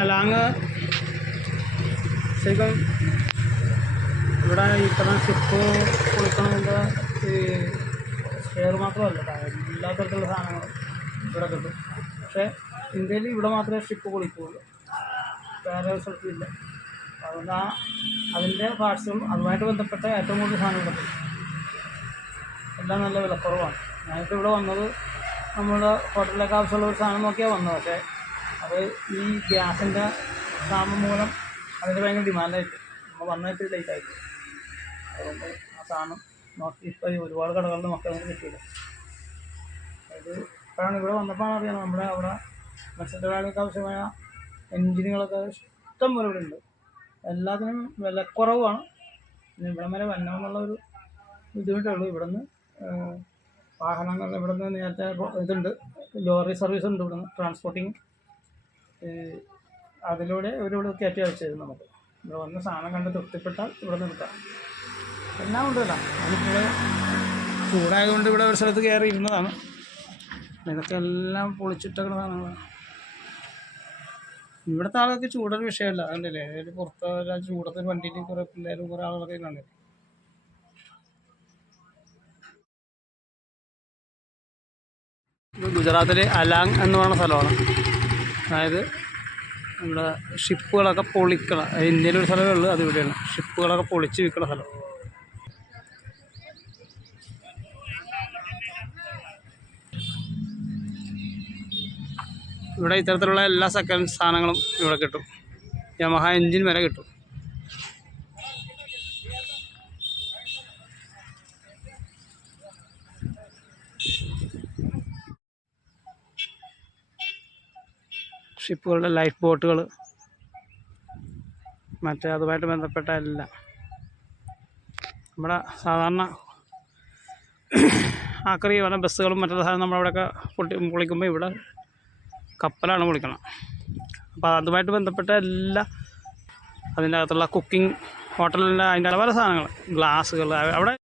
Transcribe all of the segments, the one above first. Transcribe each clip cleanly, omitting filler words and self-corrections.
അലാങ് ശരിക്കും ഇവിടെ ഈ പറഞ്ഞ ഷിപ്പ് പൊളിക്കണമെങ്കിൽ ഈ ഷെയർ മാത്രമല്ല കേട്ടോ, എല്ലാ തരത്തിലുള്ള സാധനങ്ങളും ഇവിടെ കിട്ടും. പക്ഷേ ഇന്ത്യയിൽ ഇവിടെ മാത്രമേ ഷിപ്പ് പൊളിക്കുകയുള്ളൂ, വേറെ സ്ഥലത്തില്ല. അതുകൊണ്ട് അതിൻ്റെ പാർട്സും അതുമായിട്ട് ബന്ധപ്പെട്ട ഏറ്റവും കൂടുതൽ സാധനങ്ങളൊക്കെ എല്ലാം നല്ല വിലക്കുറവാണ്. ഞാനിപ്പോൾ ഇവിടെ വന്നത് നമ്മുടെ ഹോട്ടലിലേക്ക് ആവശ്യമുള്ള ഒരു സാധനം നോക്കിയാണ് വന്നത്. പക്ഷേ അത് ഈ ഗ്യാസിൻ്റെ ക്ഷാമം മൂലം അതിന് ഭയങ്കര ഡിമാൻഡായിട്ട് നമ്മൾ വന്നിട്ട് ലേറ്റായിട്ട്, അതുകൊണ്ട് ആ സാധനം നോക്കി ഇപ്പോൾ ഒരുപാട് കടകളിൽ നോക്കി നമുക്ക് കിട്ടിയില്ല. അത് ഇപ്പോഴാണ് ഇവിടെ വന്നപ്പോഴാണ് അറിയണം നമ്മുടെ അവിടെ മത്സ്യത്തൊഴിലാളികൾക്ക് ആവശ്യമായ എൻജിനുകളൊക്കെ ഇഷ്ടം പോലെ ഇവിടെ ഉണ്ട്. എല്ലാത്തിനും വിലക്കുറവാണ്. പിന്നെ ഇവിടെ വരെ വരണമെന്നുള്ളൊരു ബുദ്ധിമുട്ടേ ഉള്ളൂ. ഇവിടെ നിന്ന് വാഹനങ്ങൾ ഇവിടെ നിന്ന് നേരത്തെ ഇതുണ്ട്, ലോറി സർവീസ് ഉണ്ട് ഇവിടെ നിന്ന് ട്രാൻസ്പോർട്ടിങ്. അതിലൂടെ ഇവരിവിടെ കയറ്റി അയച്ചിരുന്നു. നമുക്ക് ഇവിടെ വന്ന് സാധനം കണ്ട് തൃപ്തിപ്പെട്ടാൽ ഇവിടെ നിന്ന് എടുക്കാം. എല്ലാം ഉണ്ടല്ല. നമുക്കിവിടെ ചൂടായതുകൊണ്ട് ഇവിടെ ഒരു സ്ഥലത്ത് കയറി ഇരുന്നതാണ്. ഇതൊക്കെ എല്ലാം പൊളിച്ചിട്ടൊക്കെ സാധനങ്ങളാണ്. ഇവിടുത്തെ ആളൊക്കെ ചൂടൊരു വിഷയമല്ല, കണ്ടില്ലേ? ഒരു പുറത്ത് ചൂടത്തിന് വണ്ടിയിൽ കുറേ പിള്ളേരും കുറേ ആളുകളൊക്കെ കണ്ടില്ലേ. ഇത് ഗുജറാത്തിലെ അലാങ് എന്ന് പറയുന്ന സ്ഥലമാണ്. അതായത് നമ്മുടെ ഷിപ്പുകളൊക്കെ പൊളിക്കണം. ഇന്ത്യയിലൊരു സ്ഥലമേ ഉള്ളൂ, അതിവിടെയാണ്. ഷിപ്പുകളൊക്കെ പൊളിച്ച് വിൽക്കുന്ന സ്ഥലം. ഇവിടെ ഇത്തരത്തിലുള്ള എല്ലാ സെക്കൻഡ് സാധനങ്ങളും ഇവിടെ കിട്ടും. യമഹ എൻജിൻ വരെ കിട്ടും. ഷിപ്പുകളുടെ ലൈഫ് ബോട്ടുകൾ, മറ്റേ അതുമായിട്ട് ബന്ധപ്പെട്ട എല്ലാം. നമ്മുടെ സാധാരണ ആക്രി പറഞ്ഞ ബസ്സുകളും മറ്റുള്ള സാധനം നമ്മളവിടെയൊക്കെ പൊളിക്കുമ്പോൾ ഇവിടെ കപ്പലാണ് പൊളിക്കണം. അപ്പോൾ അതുമായിട്ട് ബന്ധപ്പെട്ട എല്ലാ അതിൻ്റെ അകത്തുള്ള കുക്കിംഗ് ഹോട്ടലിൻ്റെ അതിൻ്റെ പല സാധനങ്ങൾ, ഗ്ലാസ്സുകൾ അവിടെ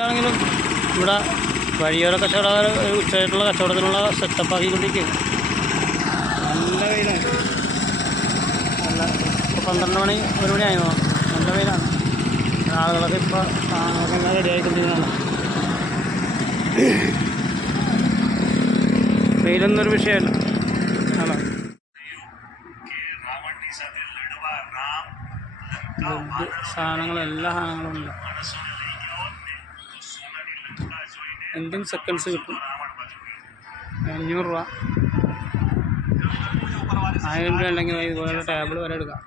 ാണെങ്കിലും ഇവിടെ വഴിയോര കച്ചവടക്കാർ ഉച്ചയായിട്ടുള്ള കച്ചവടത്തിനുള്ള സെറ്റപ്പ് ആക്കിക്കൊണ്ടിരിക്കുകയാണ്. നല്ല വെയിലാണ്. നല്ല 12 മണി 1 മണി ആയിരുന്നു. നല്ല വെയിലാണ്. ആളുകളൊക്കെ ഇപ്പോൾ സാധനങ്ങളൊക്കെ റെഡി ആയിക്കൊണ്ടിരിക്കുന്നതാണ്. വെയിലൊന്നൊരു വിഷയമല്ല. ആണോ സാധനങ്ങൾ, എല്ലാ സാധനങ്ങളും ഉണ്ട്. എന്തും സെക്കൻഡ്സ് കിട്ടും. 500 രൂപ 1000 രൂപ ഉണ്ടെങ്കിൽ ഇതുപോലെ ടേബിൾ വരെ എടുക്കാം.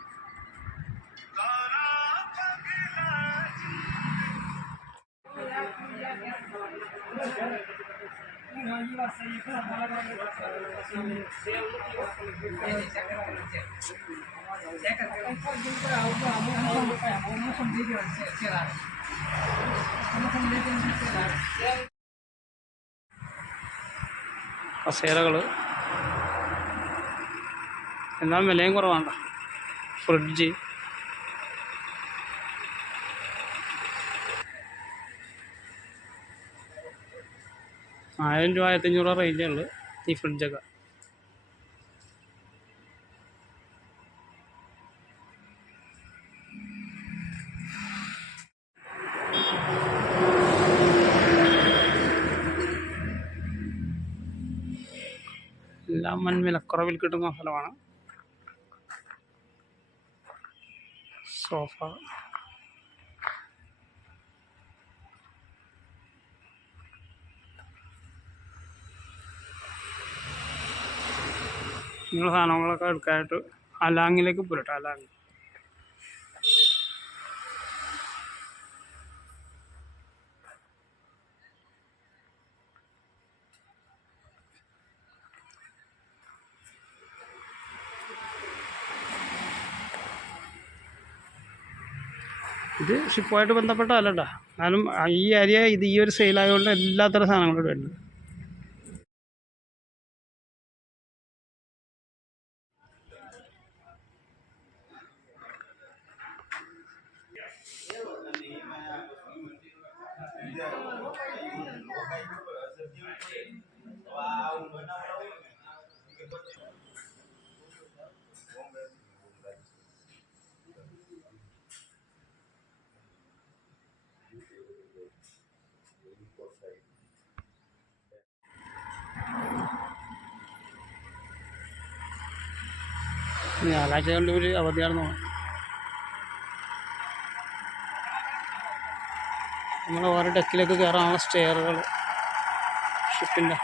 കസേരകൾ, എന്നാൽ വിലയും കുറവാണ്. ഫ്രിഡ്ജ്, രൂപ 1500 രൂപ റേഞ്ചേ ഉള്ളൂ ഈ ഫ്രിഡ്ജൊക്കെ. എല്ലാം വൻ വിലക്കുറവിൽ കിട്ടുന്ന സ്ഥലമാണ്. സോഫ, നിങ്ങൾ സാധനങ്ങളൊക്കെ എടുക്കാനായിട്ട് അലാങ്ങിലേക്ക് പോരട്ടെ. അലാങ് ഇത് ഷിപ്പുമായിട്ട് ബന്ധപ്പെട്ടതല്ല കേട്ടോ. എന്നാലും ഈ ഏരിയ ഈ ഒരു സെയിലായതുകൊണ്ട് എല്ലാത്തരം സാധനങ്ങളും ഉണ്ട്. ഞായറാഴ്ച കൊണ്ട് ഒരു അവധിയാണെന്ന് തോന്നുന്നു. നമ്മൾ ഓരോ ഡെക്കിലേക്ക് കയറാനുള്ള സ്റ്റെയറുകൾ ഷിപ്പിൻ്റെ.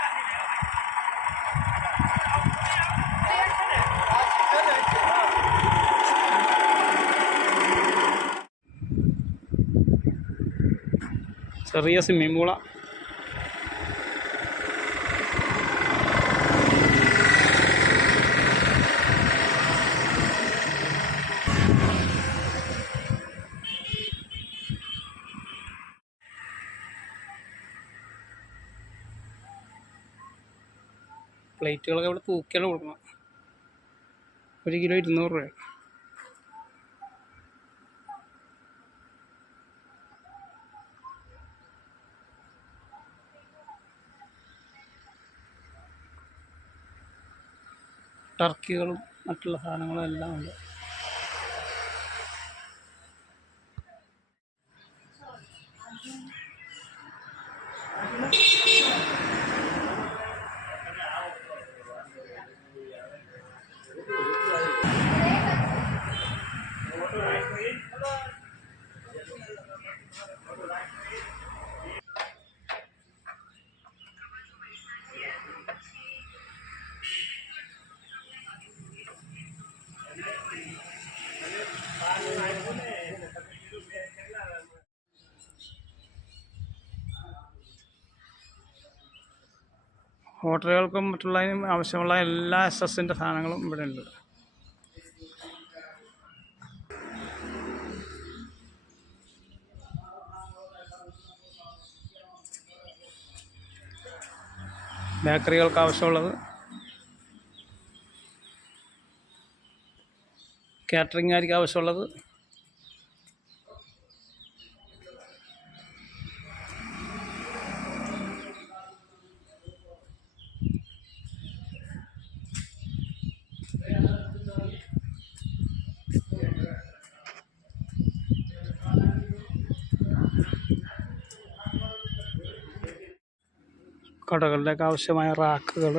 ചെറിയ സ്വിമ്മിംഗ് പൂളാണ്. പ്ലേറ്റുകളൊക്കെ ഇവിടെ തൂക്കിയാണ് കൊടുക്കണം. 1 കിലോ 200 രൂപ. ടർക്കികളും മറ്റുള്ള സാധനങ്ങളും എല്ലാം ഉണ്ട്. ഹോട്ടലുകൾക്കും മറ്റുള്ളതിനും ആവശ്യമുള്ള എല്ലാ SS-ൻ്റെ സാധനങ്ങളും ഇവിടെ ഉണ്ട്. ബേക്കറികൾക്ക് ആവശ്യമുള്ളത്, കാറ്ററിംഗുകാർക്ക് ആവശ്യമുള്ളത്, കടകളിലേക്ക് ആവശ്യമായ റാക്കുകൾ,